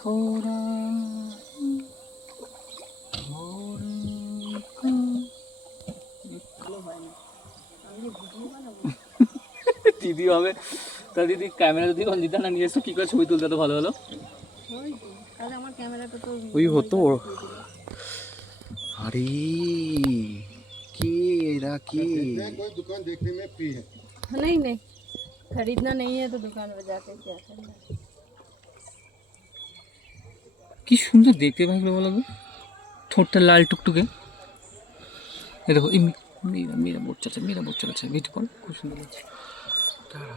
थोड़ा দিদি হবে তা দিদি ক্যামেরা যদি অঞ্জিতা না নিয়ে এসো কি করে ছবি তুলতে তো ভালো হলো আমার ক্যামেরাটা তো ওই হতো अरे के एरा के कोई दुकान देखने में फ्री है नहीं नहीं खरीदना नहीं है तो दुकान पे जाके क्या करना কি সুন্দর দেখতে ভালো বলো তো ঠোঁটটা লাল টুকটুকে এই দেখো এই মেরা মেরা বোট চালাচ্ছে ভিডিও কল খুব সুন্দর লাগছে দাঁড়া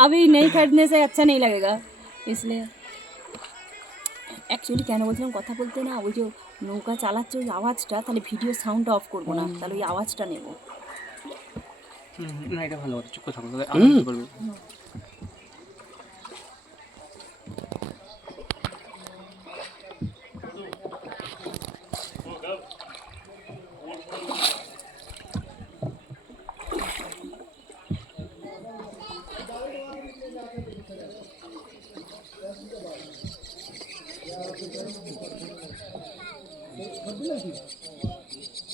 अभी नहीं खरीदने से अच्छा नहीं लगेगा इसलिए অ্যাকচুয়ালি কেন বলছিলাম কথা বলতে না ওই যে নৌকা চালাচ্ছে ওই আওয়াজটা তাহলে ভিডিও সাউন্ডটা অফ করবো না তাহলে ওই আওয়াজটা নেব না এটা ভালো কথা চুপ কথা বলতে আনন্দ করবে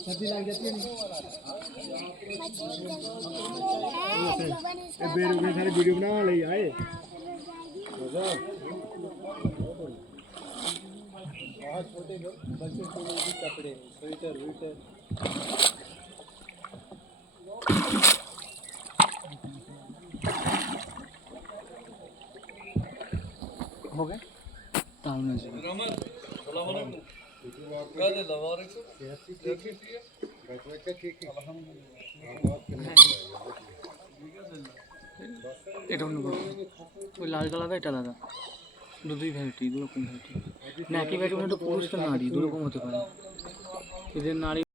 सर्दी लग जाती है सारे वीडियो बना ले आए छोटे बच्चे के लिए कपड़े स्वेटर वीटर हो गए टाउन में এটা অন্য ওই লাল কালারটা এটা আলাদা দুই ভ্যারাইটি দু রকম ভ্যারাইটি না একই ভ্যারাইটি মানে পুরুষ তো নারী দু রকম হতে পারে এদের নারী